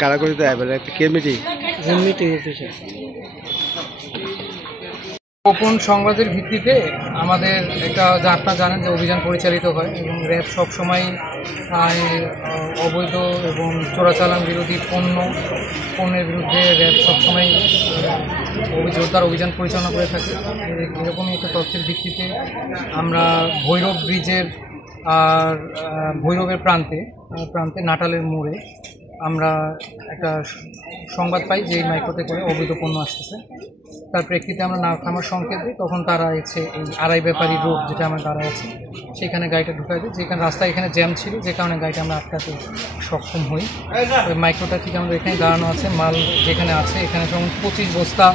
কারা করিতে কে মিটিং অফিসে গোপন সংবাদের ভিত্তিতে আমাদের একটা যা আপনারা জানেন যে অভিযান পরিচালিত হয় এবং র্যাব সবসময় অবৈধ এবং চোরাচালান বিরোধী পণ্যের বিরুদ্ধে র্যাব সবসময় জোরদার অভিযান পরিচালনা করে থাকে। এরকমই একটা তথ্যের ভিত্তিতে আমরা ভৈরব ব্রিজের আর ভৈরবের প্রান্তে নাটালের মোড়ে আমরা একটা সংবাদ পাই যে এই মাইক্রোতে করে অবৈধ পণ্য আসতেছে। তার প্রেক্ষিতে আমরা না থামার সংকেত দিই, তখন তারা এসে এই আড়াই ব্যাপারী রোড যেটা আমার দাঁড়ায় আছে সেখানে গাড়িটা ঢুকাই দিই, যেখানে রাস্তায় এখানে জ্যাম ছিল যে কারণে গাড়িটা আমরা আটকাতে সক্ষম হই। ওই মাইক্রোটা ঠিক আমাদের এখানে দাঁড়ানো আছে, মাল যেখানে আছে এখানে যেমন 25 বস্তা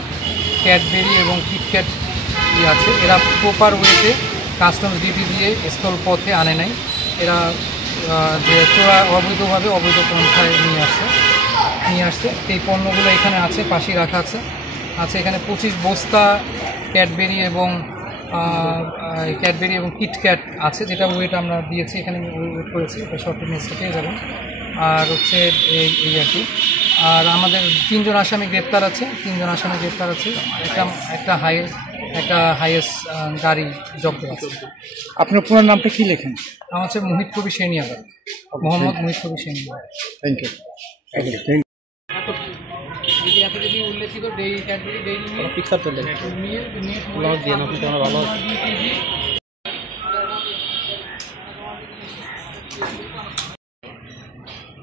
ক্যাডবেরি এবং কিটক্যাট আছে। এরা প্রপার ওয়েতে কাস্টমস ডিউটি দিয়ে স্থল পথে আনে নাই, এরা যে চোরা অবৈধভাবে অবৈধ পন্থায় নিয়ে আসছে। এই পণ্যগুলো এখানে আছে, পাশেই রাখা আছে এখানে 25 বস্তা ক্যাডবেরি এবং কিটক্যাট আছে, যেটা ওয়েট আমরা দিয়েছি, এখানে ওয়েট করেছি, এটা শর্টের নেক্সটে পেয়ে যাবেন। আর হচ্ছে এই আর কি। আর আমাদের 3 জন আসামি গ্রেপ্তার আছে, একটা হাইয়েস্ট গাড়ি জব্দ আছে। আপনার পুরো নামটা কি লেখেন? আমার হচ্ছে মোহিত কবি সেনিয়াবাদ, মোহাম্মদ মোহিত কবি সেনিয়াবাদ। Thank you. যদি উল্লেখিত ক্যাডবেরি পিকচার তুললেন ব্লগ দিয়ে আপনি তো ভালো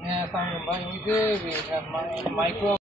হ্যাঁ ভাই, ওই যে মাইক্রো